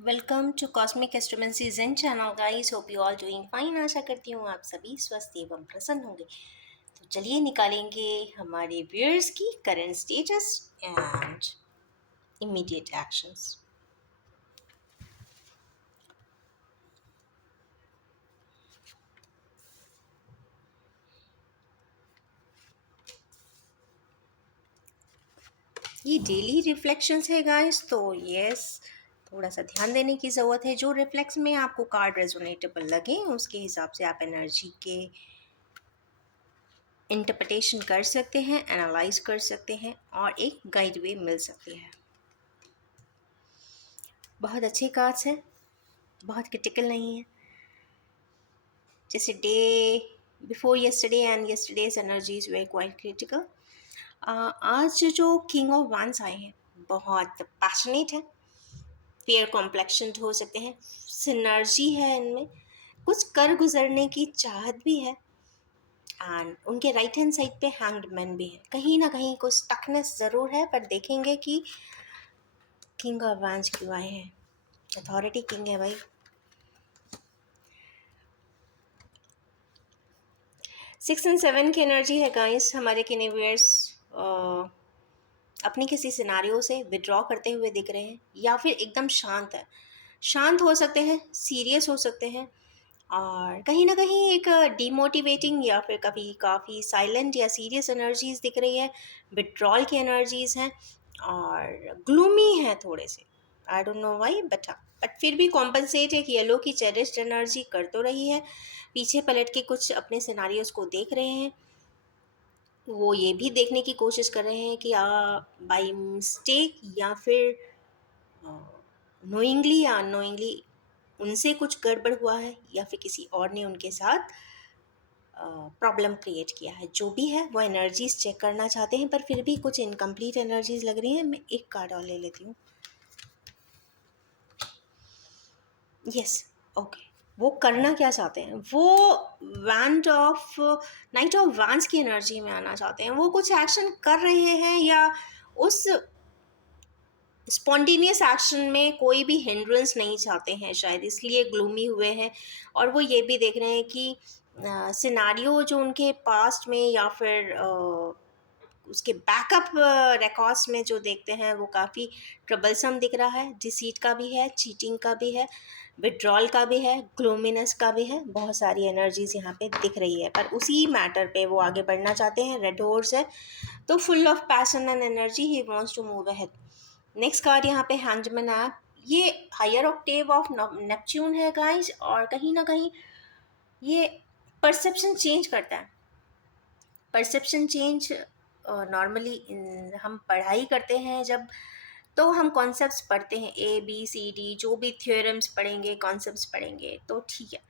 Welcome to Cosmic Astromancy Zen channel guys. Hope you all doing fine. आशा करती हूँ आप सभी स्वस्थ एवं प्रसन्न होंगे। तो चलिए निकालेंगे हमारे व्यूअर्स की current status and immediate actions. ये डेली रिफ्लेक्शंस है गाइस, तो यस थोड़ा सा ध्यान देने की ज़रूरत है। जो रिफ्लेक्स में आपको कार्ड रेजोनेटेबल लगे उसके हिसाब से आप एनर्जी के इंटरप्रिटेशन कर सकते हैं, एनालाइज कर सकते हैं और एक गाइड वे मिल सकती है। बहुत अच्छे कार्ड्स हैं, बहुत क्रिटिकल नहीं है। जैसे day before yesterday and yesterday's energies way quite critical. आज जो किंग ऑफ वांस आए हैं बहुत पैशनेट है, फेयर कॉम्प्लेक्शन हो सकते हैं, सिनर्जी है इनमें, कुछ कर गुजरने की चाहत भी है एंड उनके राइट हैंड साइड पे हैंग्ड मैन भी है। कहीं ना कहीं कुछ टकनेस ज़रूर है, पर देखेंगे कि किंग ऑफ वांस क्यों आए हैं। अथॉरिटी किंग है भाई। 6 एंड 7 की एनर्जी है गाइस। हमारे किनेवियर्स अपनी किसी सिनारियो से विड्रॉ करते हुए दिख रहे हैं या फिर एकदम शांत है। शांत हो सकते हैं, सीरियस हो सकते हैं और कहीं ना कहीं एक डीमोटिवेटिंग या फिर कभी काफ़ी साइलेंट या सीरियस एनर्जीज दिख रही है। विड्रॉल की एनर्जीज हैं और ग्लूमी है थोड़े से। I don't know why but फिर भी कॉम्पनसेट एक येलो की चेरिस्ड एनर्जी कर तो रही है। पीछे पलट के कुछ अपने सिनारियोज को देख रहे हैं। वो ये भी देखने की कोशिश कर रहे हैं कि बाई मिस्टेक या फिर नोइंगली या अननोइंगली उनसे कुछ गड़बड़ हुआ है या फिर किसी और ने उनके साथ प्रॉब्लम क्रिएट किया है। जो भी है वो एनर्जीज चेक करना चाहते हैं, पर फिर भी कुछ इनकम्प्लीट एनर्जीज लग रही हैं। मैं एक कार्ड और ले लेती हूँ। Yes, okay. वो करना क्या चाहते हैं? वो wand of night of wands की एनर्जी में आना चाहते हैं। वो कुछ एक्शन कर रहे हैं या उस स्पॉन्टेनियस एक्शन में कोई भी हिंड्रेंस नहीं चाहते हैं, शायद इसलिए ग्लूमी हुए हैं। और वो ये भी देख रहे हैं कि सिनारियो जो उनके पास्ट में या फिर उसके बैकअप रिकॉर्ड्स में जो देखते हैं वो काफ़ी ट्रबलसम दिख रहा है। डिसीट का भी है, चीटिंग का भी है, विड्रॉल का भी है, ग्लूमिनेस का भी है। बहुत सारी एनर्जीज यहाँ पे दिख रही है, पर उसी मैटर पे वो आगे बढ़ना चाहते हैं। रेड हॉर्स है तो full of passion and energy, he wants to move ahead. Next card यहाँ पे हैंगमैन ऐप। ये हायर ऑक्टेव ऑफ नेपच्यून है गाइस, और कहीं ना कहीं ये परसेप्शन चेंज करता है। परसेप्शन चेंज नॉर्मली हम पढ़ाई करते हैं जब, तो हम कॉन्सेप्ट्स पढ़ते हैं, ए बी सी डी जो भी थ्योरम्स पढ़ेंगे, कॉन्सेप्ट्स पढ़ेंगे तो ठीक है।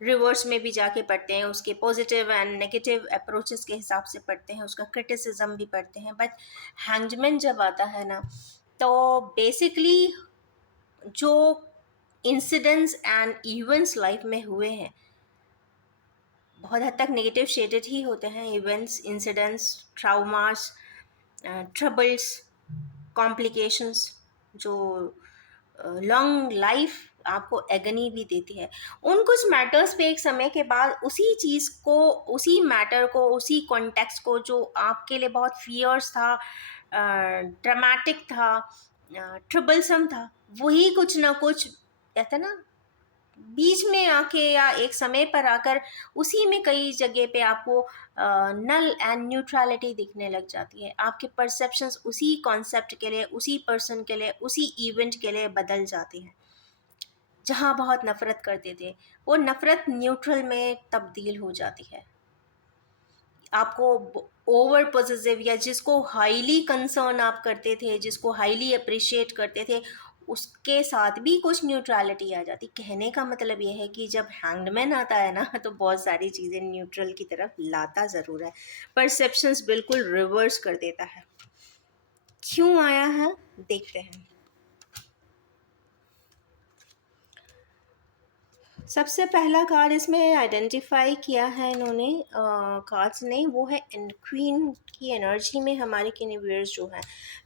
रिवर्स में भी जाके पढ़ते हैं, उसके पॉजिटिव एंड नेगेटिव अप्रोचेस के हिसाब से पढ़ते हैं, उसका क्रिटिसिज्म भी पढ़ते हैं। बट हैंगमैन जब आता है ना, तो बेसिकली जो इंसिडेंट्स एंड इवेंट्स लाइफ में हुए हैं बहुत हद तक नेगेटिव शेडेड ही होते हैं। इवेंट्स, इंसिडेंट्स, ट्राउमास, ट्रबल्स, कॉम्प्लिकेशंस जो लॉन्ग लाइफ आपको एगनी भी देती है। उन कुछ मैटर्स पे एक समय के बाद उसी चीज़ को, उसी मैटर को, उसी कॉन्टेक्स्ट को जो आपके लिए बहुत फियर्स था, ड्रामेटिक था, ट्रबलसम था, वही कुछ ना कुछ कहते हैं ना बीच में आके या एक समय पर आकर उसी में कई जगह पे आपको नल एंड न्यूट्रलिटी दिखने लग जाती है। आपके परसेप्शंस उसी कॉन्सेप्ट के लिए, उसी पर्सन के लिए, उसी इवेंट के लिए बदल जाते हैं। जहाँ बहुत नफ़रत करते थे वो नफ़रत न्यूट्रल में तब्दील हो जाती है। आपको ओवर पॉजिटिव या जिसको हाईली कंसर्न आप करते थे, जिसको हाईली अप्रिशिएट करते थे, उसके साथ भी कुछ न्यूट्रलिटी आ जाती। कहने का मतलब ये है कि जब हैंगमैन आता है ना, तो बहुत सारी चीज़ें न्यूट्रल की तरफ लाता ज़रूर है, परसेप्शंस बिल्कुल रिवर्स कर देता है। क्यों आया है देखते हैं। सबसे पहला कार्ड इसमें आइडेंटिफाई किया है इन्होंने कार्ड्स ने, वो है क्वीन की एनर्जी में हमारे किनेवियर्स जो हैं।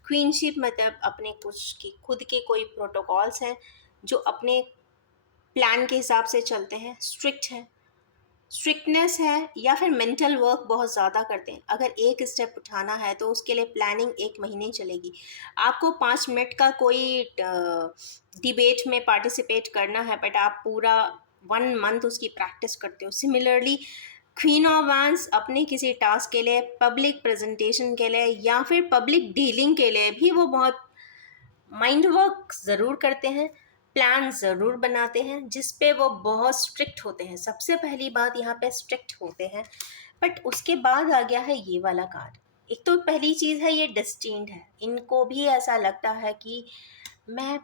क्वीनशिप मतलब अपने कुछ की खुद के कोई प्रोटोकॉल्स हैं जो अपने प्लान के हिसाब से चलते हैं, स्ट्रिक्ट हैं, स्ट्रिक्टनेस है, या फिर मेंटल वर्क बहुत ज़्यादा करते हैं। अगर एक स्टेप उठाना है तो उसके लिए प्लानिंग 1 महीने चलेगी। आपको 5 मिनट का कोई डिबेट में पार्टिसिपेट करना है, बट आप पूरा 1 मंथ उसकी प्रैक्टिस करते हो। सिमिलरली क्वीन ऑफ वैंस अपने किसी टास्क के लिए, पब्लिक प्रेजेंटेशन के लिए या फिर पब्लिक डीलिंग के लिए भी वो बहुत माइंड वर्क ज़रूर करते हैं, प्लान ज़रूर बनाते हैं, जिस पे वो बहुत स्ट्रिक्ट होते हैं। सबसे पहली बात यहाँ पे स्ट्रिक्ट होते हैं, बट उसके बाद आ गया है ये वाला कार्ड। एक तो पहली चीज़ है, ये डेस्टिन्ड है। इनको भी ऐसा लगता है कि मैं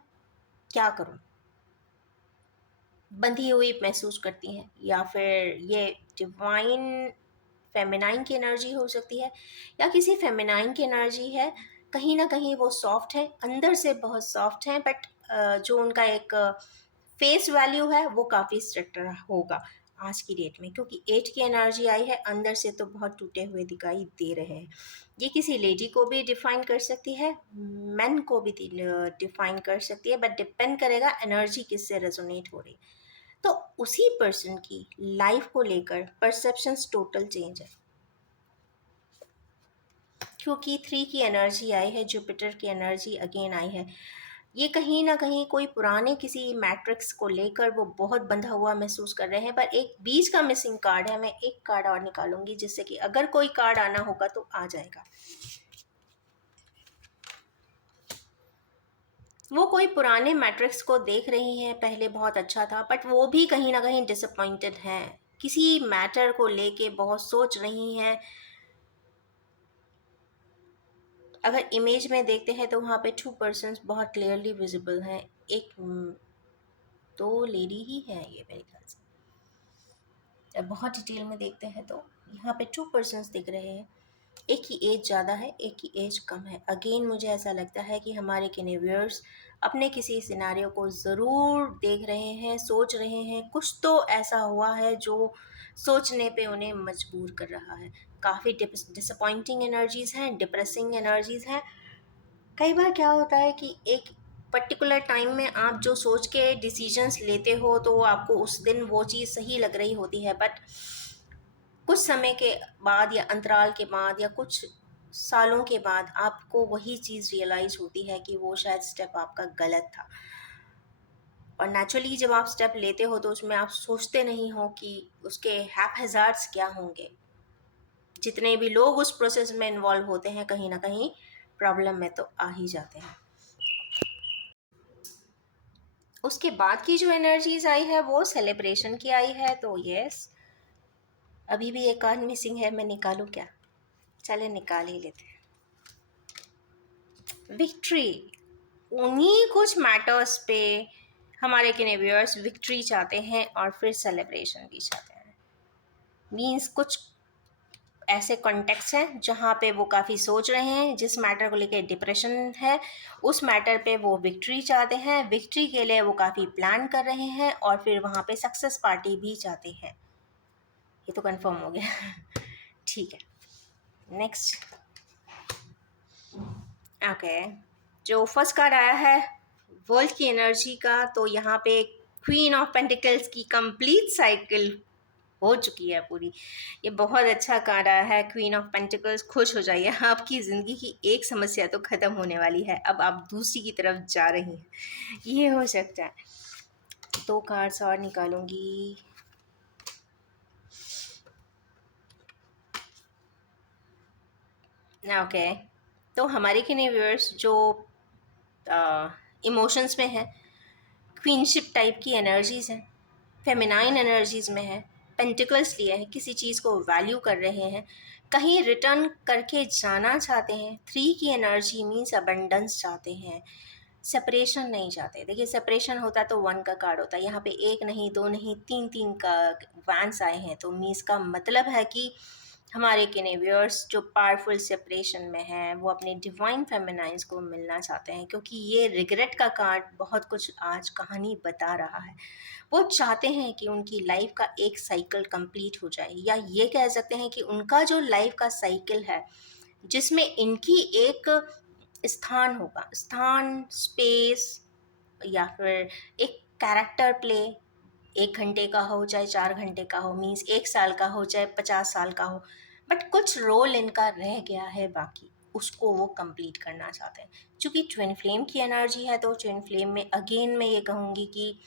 क्या करूँ, बंधी हुई महसूस करती हैं, या फिर ये डिवाइन फेमिनाइन की एनर्जी हो सकती है, या किसी फेमिनाइन की एनर्जी है। कहीं ना कहीं वो सॉफ्ट है, अंदर से बहुत सॉफ्ट है, बट जो उनका एक फेस वैल्यू है वो काफ़ी स्ट्रिक्ट होगा आज की डेट में, क्योंकि 8 की एनर्जी आई है। अंदर से तो बहुत टूटे हुए दिखाई दे रहे हैं। ये किसी लेडी को भी डिफाइन कर सकती है, मैन को भी डिफाइन कर सकती है, बट डिपेंड करेगा एनर्जी किससे रेजोनेट हो रही है। तो उसी पर्सन की लाइफ को लेकर परसेप्शंस टोटल चेंज है, क्योंकि 3 की एनर्जी आई है, जुपिटर की एनर्जी अगेन आई है। ये कहीं ना कहीं कोई पुराने किसी मैट्रिक्स को लेकर वो बहुत बंधा हुआ महसूस कर रहे हैं। पर एक बीच का मिसिंग कार्ड है, मैं एक कार्ड और निकालूंगी जिससे कि अगर कोई कार्ड आना होगा तो आ जाएगा। वो कोई पुराने मैट्रिक्स को देख रही हैं, पहले बहुत अच्छा था, बट वो भी कहीं ना कहीं डिसअपॉइंटेड हैं, किसी मैटर को लेके बहुत सोच रही हैं। अगर इमेज में देखते हैं तो वहाँ पे 2 पर्सन्स बहुत क्लियरली विजिबल हैं। एक दो लेडी ही है ये मेरे ख्याल से। जब बहुत डिटेल में देखते हैं तो यहाँ पे 2 पर्सन्स दिख रहे हैं। एक की एज ज़्यादा है, एक की एज कम है। अगेन मुझे ऐसा लगता है कि हमारे किनेवियर्स अपने किसी सिनारियो को ज़रूर देख रहे हैं, सोच रहे हैं। कुछ तो ऐसा हुआ है जो सोचने पे उन्हें मजबूर कर रहा है। काफ़ी डिसअपॉइंटिंग एनर्जीज़ हैं, डिप्रेसिंग एनर्जीज़ हैं। कई बार क्या होता है कि एक पर्टिकुलर टाइम में आप जो सोच के डिसीजंस लेते हो तो आपको उस दिन वो चीज़ सही लग रही होती है, बट कुछ समय के बाद या अंतराल के बाद या कुछ सालों के बाद आपको वही चीज़ रियलाइज़ होती है कि वो शायद स्टेप आपका गलत था। और नेचुरली जब आप स्टेप लेते हो तो उसमें आप सोचते नहीं हो कि उसके हैपहैज़ार्ड्स क्या होंगे। जितने भी लोग उस प्रोसेस में इन्वॉल्व होते हैं कहीं ना कहीं प्रॉब्लम में तो आ ही जाते हैं। उसके बाद की जो एनर्जीज आई है वो सेलिब्रेशन की आई है। तो यस, अभी भी एक कार्ड मिसिंग है, मैं निकालूं क्या? चले निकाल ही लेते हैं। विक्ट्री, उन्हीं कुछ मैटर्स पे हमारे व्यूअर्स विक्ट्री चाहते हैं और फिर सेलिब्रेशन भी चाहते हैं। मीन्स कुछ ऐसे कॉन्टेक्स्ट हैं जहाँ पे वो काफ़ी सोच रहे हैं, जिस मैटर को लेके डिप्रेशन है उस मैटर पे वो विक्ट्री चाहते हैं। विक्ट्री के लिए वो काफ़ी प्लान कर रहे हैं और फिर वहाँ पे सक्सेस पार्टी भी चाहते हैं। ये तो कंफर्म हो गया। ठीक है, नेक्स्ट। ओके, जो फर्स्ट कार्ड आया है वर्ल्ड की एनर्जी का, तो यहाँ पे क्वीन ऑफ पेंटिकल्स की कंप्लीट साइकिल हो चुकी है पूरी। ये बहुत अच्छा कार्ड आया है, क्वीन ऑफ पेंटिकल्स। खुश हो जाइए, आपकी ज़िंदगी की एक समस्या तो ख़त्म होने वाली है, अब आप दूसरी की तरफ जा रही हैं, ये हो सकता है। 2 कार्ड्स और निकालूंगी। ओके, तो हमारे के व्यूअर्स जो इमोशंस में है, क्वीनशिप टाइप की एनर्जीज़ हैं, फेमिनाइन एनर्जीज़ में है, पेंटिकल्स लिए हैं, किसी चीज़ को वैल्यू कर रहे हैं, कहीं रिटर्न करके जाना चाहते हैं। 3 की एनर्जी मीन्स अबंडेंस चाहते हैं, सेपरेशन नहीं चाहते। देखिए, सेपरेशन होता तो 1 का कार्ड होता, यहाँ पे 1 नहीं, 2 नहीं, 3 का वैंस आए हैं। तो मीन्स का मतलब है कि हमारे किनेवियर्स जो पावरफुल सेपरेशन में हैं वो अपने डिवाइन फेमिनाइंस को मिलना चाहते हैं, क्योंकि ये रिग्रेट का कार्ड बहुत कुछ आज कहानी बता रहा है। वो चाहते हैं कि उनकी लाइफ का एक साइकिल कंप्लीट हो जाए, या ये कह सकते हैं कि उनका जो लाइफ का साइकिल है जिसमें इनकी एक स्थान होगा, स्थान, स्पेस, या फिर एक कैरेक्टर प्ले 1 घंटे का हो चाहे 4 घंटे का हो, मीन्स 1 साल का हो चाहे 50 साल का हो, बट कुछ रोल इनका रह गया है बाकी, उसको वो कंप्लीट करना चाहते हैं। चूँकि ट्विन फ्लेम की एनर्जी है तो ट्विन फ्लेम में अगेन मैं ये कहूँगी कि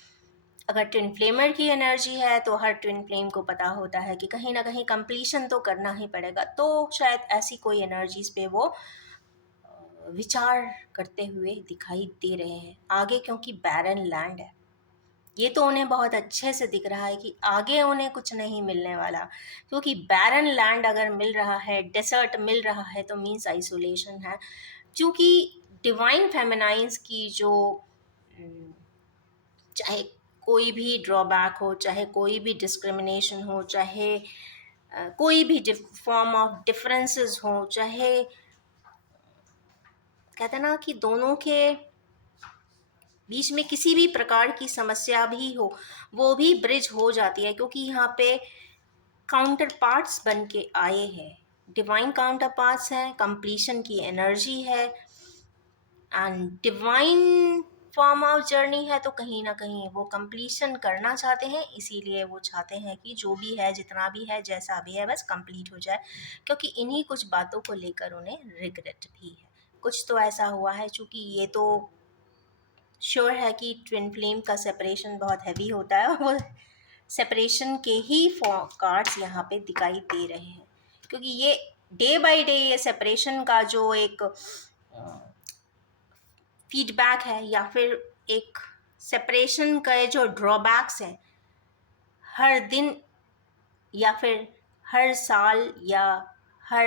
अगर ट्विन फ्लेमर की एनर्जी है तो हर ट्विन फ्लेम को पता होता है कि कहीं ना कहीं कंप्लीशन तो करना ही पड़ेगा, तो शायद ऐसी कोई एनर्जीज पे वो विचार करते हुए दिखाई दे रहे हैं आगे, क्योंकि बैरन लैंड है। ये तो उन्हें बहुत अच्छे से दिख रहा है कि आगे उन्हें कुछ नहीं मिलने वाला, क्योंकि बैरन लैंड अगर मिल रहा है, डेसर्ट मिल रहा है, तो मीन्स आइसोलेशन है। क्योंकि डिवाइन फेमिनाइंस की जो चाहे कोई भी ड्रॉबैक हो, चाहे कोई भी डिस्क्रिमिनेशन हो, चाहे कोई भी फॉर्म ऑफ डिफरेंसेस हो, चाहे कहते हैं ना कि दोनों के बीच में किसी भी प्रकार की समस्या भी हो, वो भी ब्रिज हो जाती है, क्योंकि यहाँ पे काउंटर पार्ट्स बन के आए हैं, डिवाइन काउंटर पार्ट्स हैं, कंप्लीशन की एनर्जी है and divine form of journey है, तो कहीं ना कहीं वो कंप्लीशन करना चाहते हैं। इसीलिए वो चाहते हैं कि जो भी है, जितना भी है, जैसा भी है, बस कंप्लीट हो जाए, क्योंकि इन्हीं कुछ बातों को लेकर उन्हें रिग्रेट भी है। कुछ तो ऐसा हुआ है, चूँकि ये तो श्योर है कि ट्विन फ्लेम का सेपरेशन बहुत हैवी होता है, और वो सेपरेशन के ही कार्ड्स यहाँ पे दिखाई दे रहे हैं, क्योंकि ये डे बाय डे ये सेपरेशन का जो एक फीडबैक है, या फिर एक सेपरेशन का जो ड्रॉबैक्स हैं, हर दिन या फिर हर साल या हर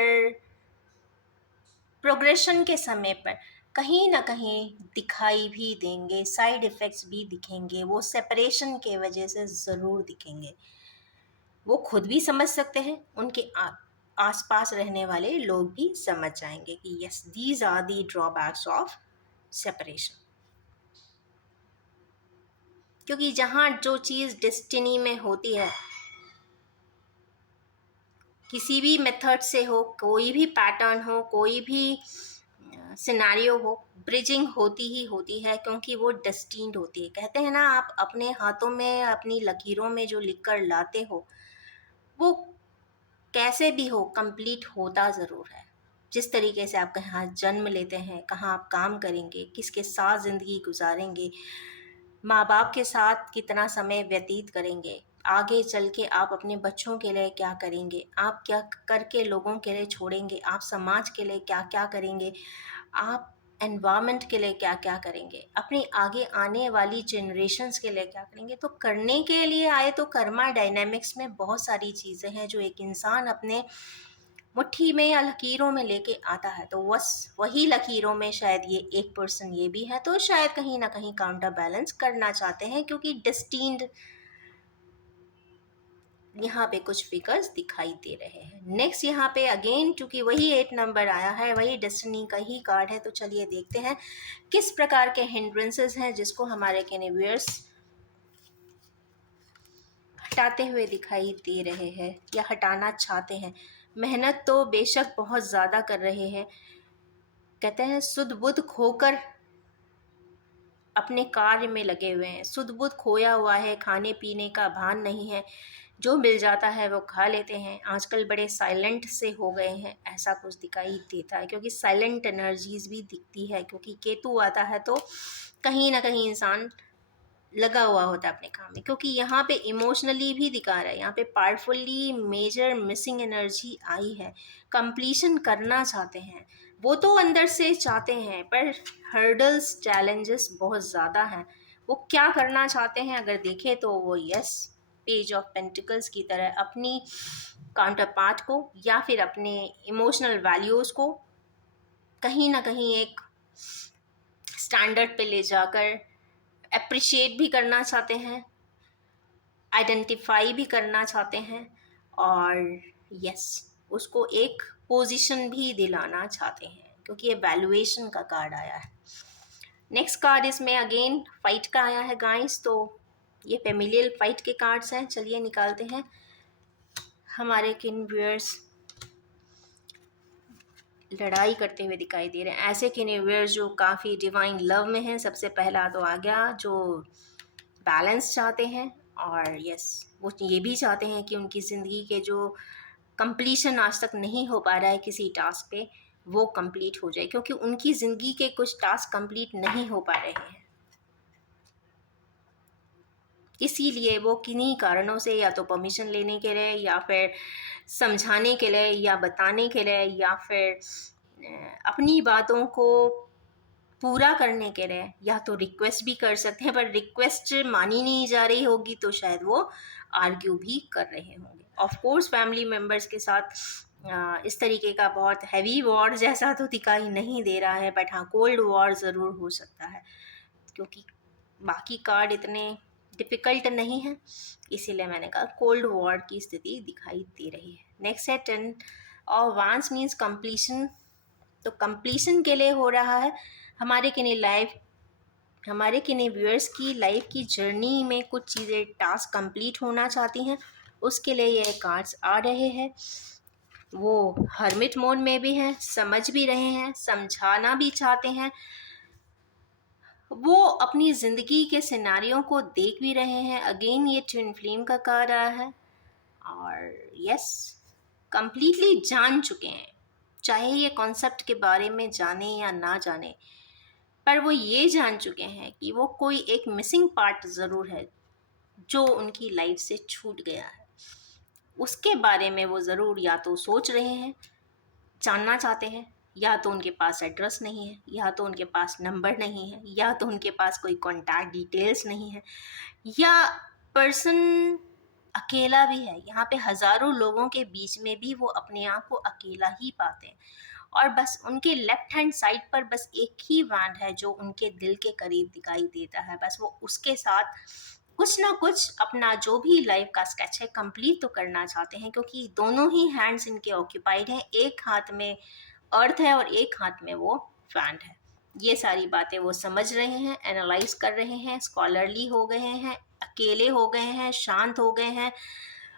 प्रोग्रेशन के समय पर कहीं ना कहीं दिखाई भी देंगे, साइड इफ़ेक्ट्स भी दिखेंगे, वो सेपरेशन के वजह से ज़रूर दिखेंगे। वो खुद भी समझ सकते हैं, उनके आसपास रहने वाले लोग भी समझ जाएंगे कि yes, these are the drawbacks of separation. क्योंकि जहाँ जो चीज़ डेस्टिनी में होती है, किसी भी मेथड से हो, कोई भी पैटर्न हो, कोई भी सिनेरियो हो, ब्रिजिंग होती ही होती है, क्योंकि वो डेस्टिन्ड होती है। कहते हैं ना, आप अपने हाथों में, अपनी लकीरों में जो लिख कर लाते हो, वो कैसे भी हो कंप्लीट होता ज़रूर है। जिस तरीके से आप कहाँ जन्म लेते हैं, कहाँ आप काम करेंगे, किसके साथ ज़िंदगी गुजारेंगे, माँ बाप के साथ कितना समय व्यतीत करेंगे, आगे चल के आप अपने बच्चों के लिए क्या करेंगे, आप क्या करके लोगों के लिए छोड़ेंगे, आप समाज के लिए क्या क्या करेंगे, आप एनवायरनमेंट के लिए क्या क्या करेंगे, अपनी आगे आने वाली जनरेशन्स के लिए क्या करेंगे। तो करने के लिए आए तो कर्मा डायनामिक्स में बहुत सारी चीज़ें हैं जो एक इंसान अपने मुट्ठी में या लकीरों में लेके आता है, तो बस वही लकीरों में शायद ये 1% ये भी है, तो शायद कहीं ना कहीं काउंटर बैलेंस करना चाहते हैं, क्योंकि डेस्टिन्ड यहाँ पे कुछ फिगर्स दिखाई दे रहे हैं। नेक्स्ट यहाँ पे अगेन, चूंकि वही 8 नंबर आया है, वही डेस्टिनी का ही कार्ड है, तो चलिए देखते हैं किस प्रकार के हिंड्रेंसेस हैं जिसको हमारे कैनिवियर्स हटाते हुए दिखाई दे रहे हैं या हटाना चाहते हैं। मेहनत तो बेशक बहुत ज़्यादा कर रहे हैं, कहते हैं सुध बुध खोकर अपने कार्य में लगे हुए हैं, सुध बुध खोया हुआ है, खाने पीने का भान नहीं है, जो मिल जाता है वो खा लेते हैं। आजकल बड़े साइलेंट से हो गए हैं, ऐसा कुछ दिखाई देता है, क्योंकि साइलेंट एनर्जीज भी दिखती है, क्योंकि केतु आता है तो कहीं ना कहीं इंसान लगा हुआ होता है अपने काम में। क्योंकि यहाँ पे इमोशनली भी दिखा रहा है, यहाँ पे पावरफुली मेजर मिसिंग एनर्जी आई है, कंप्लीशन करना चाहते हैं, वो तो अंदर से चाहते हैं, पर हर्डल्स, चैलेंजेस बहुत ज़्यादा हैं। वो क्या करना चाहते हैं अगर देखें तो वो यस, पेज ऑफ पेंटिकल्स की तरह अपनी काउंटर पार्ट को या फिर अपने इमोशनल वैल्यूज़ को कहीं ना कहीं एक स्टैंडर्ड पे ले जाकर अप्रिशिएट भी करना चाहते हैं, आइडेंटिफाई भी करना चाहते हैं, और यस, उसको एक पोजीशन भी दिलाना चाहते हैं, क्योंकि ये वैल्यूएशन का कार्ड आया है। नेक्स्ट कार्ड इसमें अगेन फाइट का आया है गाइस, तो ये फेमिलियल फाइट के कार्ड्स हैं। चलिए निकालते हैं हमारे किन व्यूअर्स लड़ाई करते हुए दिखाई दे रहे हैं। ऐसे कैनिवर्स जो काफ़ी डिवाइन लव में हैं। सबसे पहला तो आ गया जो बैलेंस चाहते हैं, और यस वो ये भी चाहते हैं कि उनकी ज़िंदगी के जो कंप्लीशन आज तक नहीं हो पा रहा है किसी टास्क पे, वो कंप्लीट हो जाए, क्योंकि उनकी ज़िंदगी के कुछ टास्क कंप्लीट नहीं हो पा रहे हैं। इसीलिए वो किन्हीं कारणों से, या तो परमिशन लेने के लिए, या फिर समझाने के लिए, या बताने के लिए, या फिर अपनी बातों को पूरा करने के लिए, या तो रिक्वेस्ट भी कर सकते हैं, पर रिक्वेस्ट मानी नहीं जा रही होगी तो शायद वो आर्ग्यू भी कर रहे होंगे। ऑफ कोर्स फैमिली मेम्बर्स के साथ इस तरीके का बहुत हैवी वॉर जैसा तो दिखाई नहीं दे रहा है, बट हाँ कोल्ड वॉर ज़रूर हो सकता है, क्योंकि बाकी कार्ड इतने डिफ़िकल्ट नहीं है, इसीलिए मैंने कहा कोल्ड वॉर की स्थिति दिखाई दे रही है। नेक्स्ट है 10 और वांस मीन्स कंप्लीशन। तो कंप्लीशन के लिए हो रहा है हमारे किन्हीं व्यूअर्स की लाइफ की जर्नी में कुछ चीज़ें टास्क कंप्लीट होना चाहती हैं, उसके लिए ये कार्ड्स आ रहे हैं। वो हर्मिट मोड में भी हैं, समझ भी रहे हैं, समझाना भी चाहते हैं, वो अपनी ज़िंदगी के सिनारियों को देख भी रहे हैं। अगेन ये ट्विन फ्लेम का कार्ड आया है, और यस कंप्लीटली जान चुके हैं, चाहे ये कॉन्सेप्ट के बारे में जाने या ना जाने, पर वो ये जान चुके हैं कि वो कोई एक मिसिंग पार्ट ज़रूर है जो उनकी लाइफ से छूट गया है। उसके बारे में वो ज़रूर या तो सोच रहे हैं, जानना चाहते हैं, या तो उनके पास एड्रेस नहीं है, या तो उनके पास नंबर नहीं है, या तो उनके पास कोई कॉन्टैक्ट डिटेल्स नहीं है, या पर्सन अकेला भी है। यहाँ पे हज़ारों लोगों के बीच में भी वो अपने आप को अकेला ही पाते हैं, और बस उनके लेफ्ट हैंड साइड पर बस एक ही बैंड है जो उनके दिल के करीब दिखाई देता है। बस वो उसके साथ कुछ ना कुछ अपना जो भी लाइफ का स्केच है कंप्लीट तो करना चाहते हैं, क्योंकि दोनों ही हैंड्स इनके ऑक्यूपाइड हैं। एक हाथ में अर्थ है और एक हाथ में वो फैंड है। ये सारी बातें वो समझ रहे हैं, एनालाइज कर रहे हैं, स्कॉलरली हो गए हैं, अकेले हो गए हैं, शांत हो गए हैं,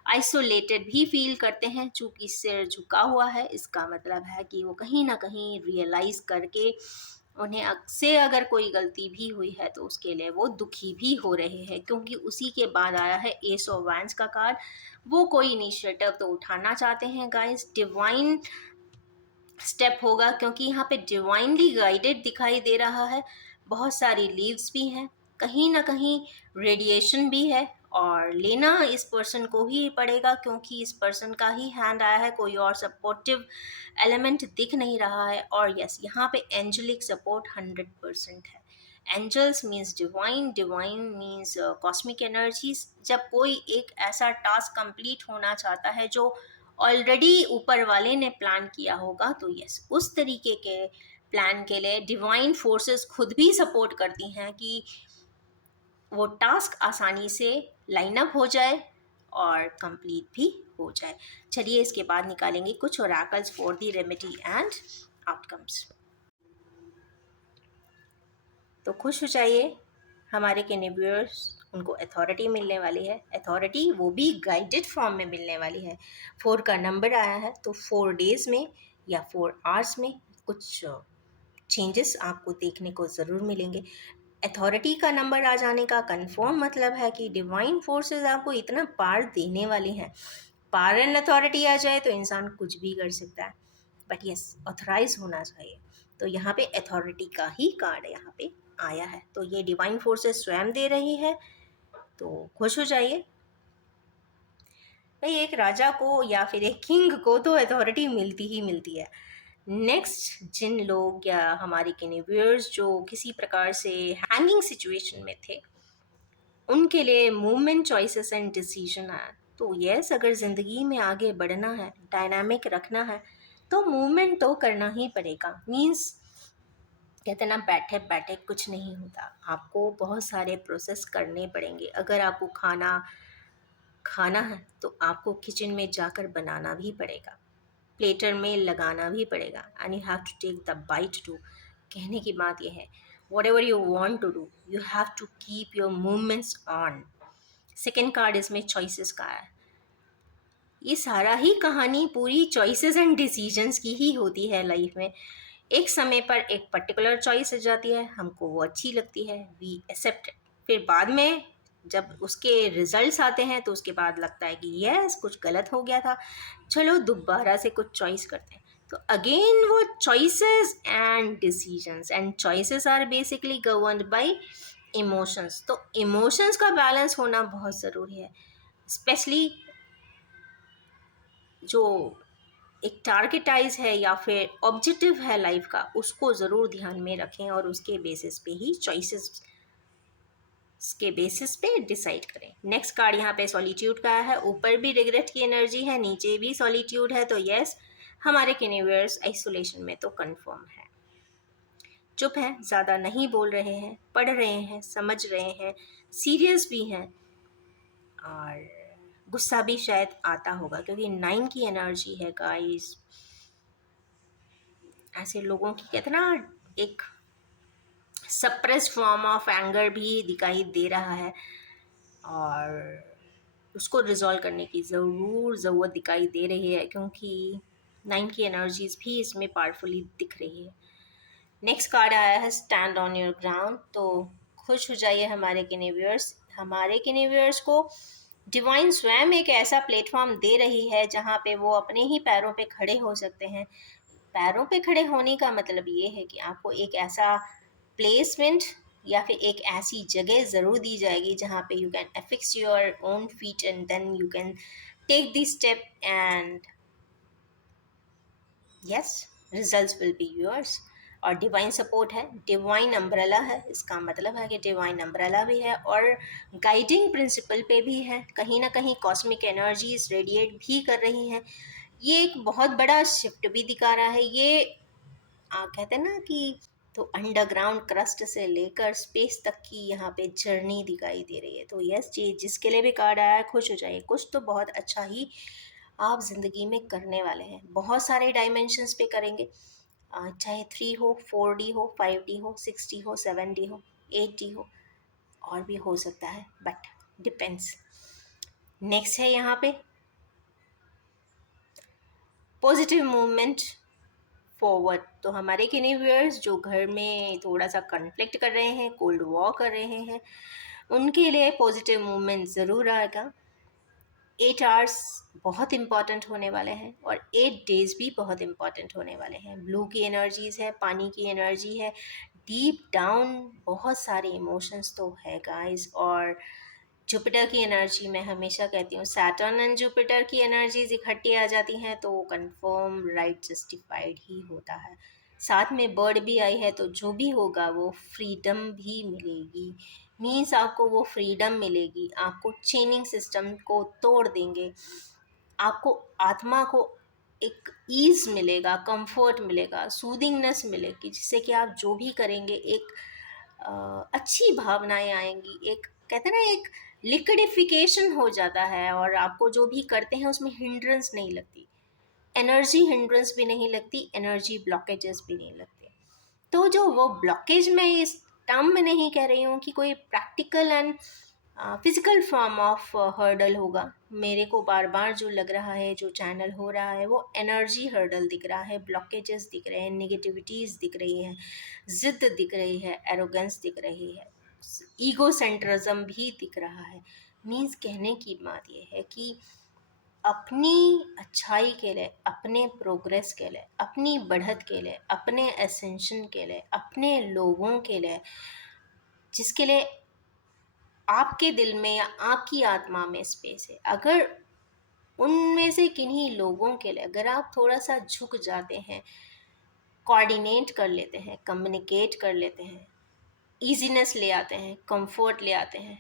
आइसोलेटेड भी फील करते हैं। चूंकि सिर झुका हुआ है, इसका मतलब है कि वो कहीं ना कहीं रियलाइज़ करके उन्हें से अगर कोई गलती भी हुई है तो उसके लिए वो दुखी भी हो रहे हैं, क्योंकि उसी के बाद आया है एस ऑफ वैंड्स का कार्ड। वो कोई इनिशिएटिव तो उठाना चाहते हैं गाइस, डिवाइन स्टेप होगा, क्योंकि यहाँ पे डिवाइनली गाइडेड दिखाई दे रहा है। बहुत सारी लीव्स भी हैं, कहीं ना कहीं रेडिएशन भी है, और लेना इस पर्सन को ही पड़ेगा, क्योंकि इस पर्सन का ही हैंड आया है, कोई और सपोर्टिव एलिमेंट दिख नहीं रहा है। और यस यहाँ पे एंजलिक सपोर्ट 100% है। Angels means divine, divine means cosmic energies. जब कोई एक ऐसा टास्क कंप्लीट होना चाहता है जो ऑलरेडी ऊपर वाले ने प्लान किया होगा, तो यस उस तरीके के प्लान के लिए डिवाइन फोर्सेस खुद भी सपोर्ट करती हैं कि वो टास्क आसानी से लाइन अप हो जाए और कंप्लीट भी हो जाए। चलिए इसके बाद निकालेंगे कुछ oracles for the remedy and outcomes. तो खुश हो जाइए, हमारे कैनिवर्स उनको अथॉरिटी मिलने वाली है। अथॉरिटी वो भी गाइडेड फॉर्म में मिलने वाली है। 4 का नंबर आया है, तो 4 डेज़ में या 4 आवर्स में कुछ चेंजेस आपको देखने को ज़रूर मिलेंगे। अथॉरिटी का नंबर आ जाने का कंफर्म मतलब है कि डिवाइन फोर्सेस आपको इतना पावर देने वाली हैं। पावर एंड अथॉरिटी आ जाए तो इंसान कुछ भी कर सकता है, बट यस ऑथराइज होना चाहिए। तो यहाँ पे अथॉरिटी का ही कार्ड यहाँ पे आया है, तो ये डिवाइन फोर्सेस स्वयं दे रही है, तो खुश हो जाइए। भाई एक राजा को या फिर एक किंग को तो अथॉरिटी मिलती ही मिलती है। नेक्स्ट जिन लोग या हमारे व्यूअर्स जो किसी प्रकार से हैंगिंग सिचुएशन में थे, उनके लिए मूवमेंट चॉइसेस एंड डिसीजन है। तो यस अगर ज़िंदगी में आगे बढ़ना है, डायनामिक रखना है, तो मूवमेंट तो करना ही पड़ेगा। मीन्स कहते हैं ना बैठे बैठे कुछ नहीं होता, आपको बहुत सारे प्रोसेस करने पड़ेंगे। अगर आपको खाना खाना है तो आपको किचन में जाकर बनाना भी पड़ेगा, प्लेटर में लगाना भी पड़ेगा, and you have to take the bite too. कहने की बात यह है, whatever you want to do you have to keep your movements on. Second card इसमें चॉइसेस का है। ये सारा ही कहानी पूरी चॉइसेस एंड डिसीजंस की ही होती है लाइफ में। एक समय पर एक पर्टिकुलर चॉइस आ जाती है, हमको वो अच्छी लगती है, वी एक्सेप्ट। फिर बाद में जब उसके रिजल्ट्स आते हैं तो उसके बाद लगता है कि यस कुछ गलत हो गया था, चलो दोबारा से कुछ चॉइस करते हैं। तो अगेन वो choices and decisions, and choices are basically governed by emotions. तो इमोशंस का बैलेंस होना बहुत ज़रूरी है, स्पेशली जो एक टारगेटाइज है या फिर ऑब्जेक्टिव है लाइफ का, उसको ज़रूर ध्यान में रखें और उसके बेसिस पे ही चॉइसेस के बेसिस पे डिसाइड करें। नेक्स्ट कार्ड यहाँ पे सॉलिट्यूड का है, ऊपर भी रिग्रेट की एनर्जी है, नीचे भी सॉलिट्यूड है। तो यस, हमारे यूनिवर्स आइसोलेशन में तो कंफर्म है, चुप है, ज़्यादा नहीं बोल रहे हैं, पढ़ रहे हैं, समझ रहे हैं, सीरियस भी हैं, और गुस्सा भी शायद आता होगा क्योंकि 9 की एनर्जी है गाइस। ऐसे लोगों की कहते ना, एक सप्रेस्ड फॉर्म ऑफ एंगर भी दिखाई दे रहा है, और उसको रिजॉल्व करने की ज़रूर ज़रूरत दिखाई दे रही है क्योंकि 9 की एनर्जीज भी इसमें पावरफुली दिख रही है। नेक्स्ट कार्ड आया है स्टैंड ऑन योर ग्राउंड। तो खुश हो जाइए हमारे किनेवियर्स, हमारे किनेवियर्स को डिवाइन स्वयं एक ऐसा प्लेटफॉर्म दे रही है जहाँ पे वो अपने ही पैरों पे खड़े हो सकते हैं। पैरों पे खड़े होने का मतलब ये है कि आपको एक ऐसा प्लेसमेंट या फिर एक ऐसी जगह ज़रूर दी जाएगी जहाँ पे you can affix your own feet and then you can take this step, and yes, results will be yours. और डिवाइन सपोर्ट है, डिवाइन अम्ब्रेला है, इसका मतलब है कि डिवाइन अम्ब्रेला भी है और गाइडिंग प्रिंसिपल पे भी है, कहीं ना कहीं कॉस्मिक एनर्जीज रेडिएट भी कर रही हैं। ये एक बहुत बड़ा शिफ्ट भी दिखा रहा है। ये कहते हैं ना कि तो अंडरग्राउंड क्रस्ट से लेकर स्पेस तक की यहाँ पे जर्नी दिखाई दे रही है। तो यस जी, जिसके लिए भी कार्ड आया है खुश हो जाइए, कुछ तो बहुत अच्छा ही आप ज़िंदगी में करने वाले हैं, बहुत सारे डायमेंशंस पे करेंगे। चाहे 3 हो, 4D हो, 5D हो, 6D हो, 7D हो, 8D हो, और भी हो सकता है, बट डिपेंड्स। नेक्स्ट है यहाँ पे पॉजिटिव मूवमेंट फॉरवर्ड। तो हमारे किन्हीं व्यूअर्स जो घर में थोड़ा सा कन्फ्लिक्ट कर रहे हैं, कोल्ड वॉर कर रहे हैं, उनके लिए पॉजिटिव मूवमेंट ज़रूर आएगा। 8 आवर्स बहुत इंपॉर्टेंट होने वाले हैं और 8 डेज भी बहुत इंपॉर्टेंट होने वाले हैं। ब्लू की एनर्जीज है, पानी की एनर्जी है, डीप डाउन बहुत सारे इमोशंस तो है गाइस। और जुपिटर की एनर्जी, मैं हमेशा कहती हूँ सैटर्न एंड जुपिटर की एनर्जीज इकट्ठी आ जाती हैं तो कंफर्म राइट जस्टिफाइड ही होता है। साथ में बर्ड भी आई है तो जो भी होगा वो फ्रीडम भी मिलेगी। मीन्स आपको वो फ्रीडम मिलेगी, आपको चेनिंग सिस्टम को तोड़ देंगे, आपको आत्मा को एक ईज मिलेगा, कंफर्ट मिलेगा, सूदिंगनेस मिलेगी, जिससे कि आप जो भी करेंगे एक अच्छी भावनाएं आएंगी। एक कहते हैं ना, एक लिक्विडिफिकेशन हो जाता है और आपको जो भी करते हैं उसमें हिंड्रेंस नहीं लगती, एनर्जी हिंड्रेंस भी नहीं लगती, एनर्जी ब्लॉकेजेस भी नहीं लगते। तो जो वो ब्लॉकेज, मैं इस टर्म में नहीं कह रही हूँ कि कोई practical and physical form of hurdle होगा। मेरे को बार बार जो लग रहा है, जो चैनल हो रहा है, वो एनर्जी हर्डल दिख रहा है, ब्लॉकेजेस दिख रहे हैं, नेगेटिविटीज़ दिख रही हैं, ज़िद दिख रही है, एरोगेंस दिख रही है, ईगो सेंट्रिज्म भी दिख रहा है। मीन्स कहने की बात ये है कि अपनी अच्छाई के लिए, अपने प्रोग्रेस के लिए, अपनी बढ़त के लिए, अपने एसेंशन के लिए, अपने लोगों के लिए, जिसके लिए आपके दिल में या आपकी आत्मा में स्पेस है, अगर उनमें से किन्हीं लोगों के लिए अगर आप थोड़ा सा झुक जाते हैं, कोऑर्डिनेट कर लेते हैं, कम्युनिकेट कर लेते हैं, ईजीनेस ले आते हैं, कंफर्ट ले आते हैं,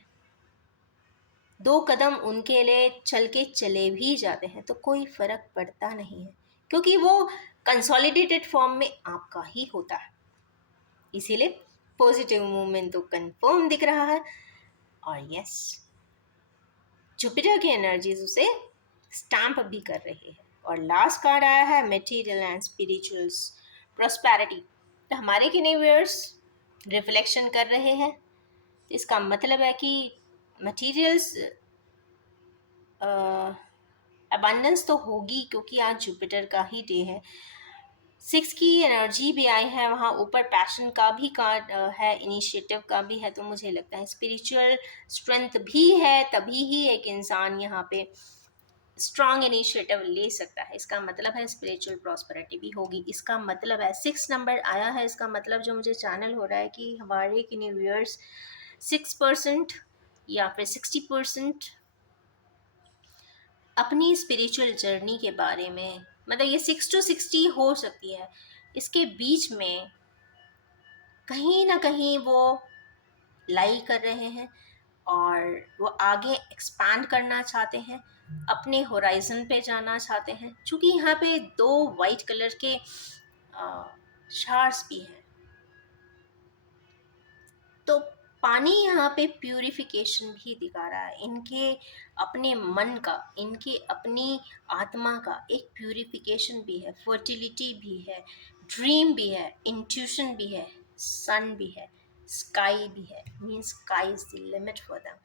2 कदम उनके लिए चल के चले भी जाते हैं, तो कोई फर्क पड़ता नहीं है क्योंकि वो कंसोलिडेटेड फॉर्म में आपका ही होता है। इसीलिए पॉजिटिव मूवमेंट तो कंफर्म दिख रहा है। और यस, जुपिटर की एनर्जीज उसे स्टैम्प भी कर रही है। और लास्ट कार्ड आया है मटेरियल एंड स्पिरिचुअल्स प्रॉस्पेरिटी। तो हमारे किनेवियर्स रिफ्लेक्शन कर रहे हैं, इसका मतलब है कि मटेरियल्स अबंडेंस तो होगी क्योंकि आज जुपिटर का ही डे है। 6 की एनर्जी भी आई है, वहाँ ऊपर पैशन का भी कार्ड है, इनिशिएटिव का भी है, तो मुझे लगता है स्पिरिचुअल स्ट्रेंथ भी है, तभी ही एक इंसान यहाँ पे स्ट्रॉन्ग इनिशिएटिव ले सकता है। इसका मतलब है स्पिरिचुअल प्रॉस्पेरिटी भी होगी। इसका मतलब है 6 नंबर आया है, इसका मतलब जो मुझे चैनल हो रहा है कि हमारे कि न्यू ईयर्स 6% या फिर 60% अपनी स्पिरिचुअल जर्नी के बारे में, मतलब ये 6 to 60 हो सकती है, इसके बीच में कहीं ना कहीं वो लाई कर रहे हैं और वो आगे एक्सपैंड करना चाहते हैं, अपने होराइजन पे जाना चाहते हैं। क्योंकि यहाँ पे 2 वाइट कलर के शार्स भी हैं, तो पानी यहाँ पे प्यूरिफिकेशन भी दिखा रहा है, इनके अपने मन का, इनके अपनी आत्मा का एक प्यूरिफिकेशन भी है, फर्टिलिटी भी है, ड्रीम भी है, इंट्यूशन भी है, सन भी है, स्काई भी है, means sky is the limit for them.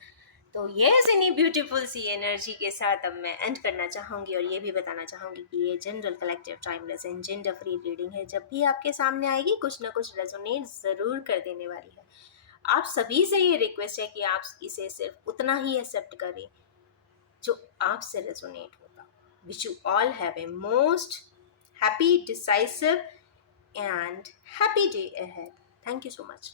तो यस, इन्हीं ब्यूटीफुल सी एनर्जी के साथ अब मैं एंड करना चाहूँगी और ये भी बताना चाहूँगी कि ये general collective timeless and gender free reading है। जब भी आपके सामने आएगी कुछ ना कुछ रेजोनेट ज़रूर कर देने वाली है। आप सभी से ये रिक्वेस्ट है कि आप इसे सिर्फ उतना ही एक्सेप्ट करें जो आपसे रेजोनेट होता। Wish you all have a most happy, decisive and happy day ahead. Thank you so much.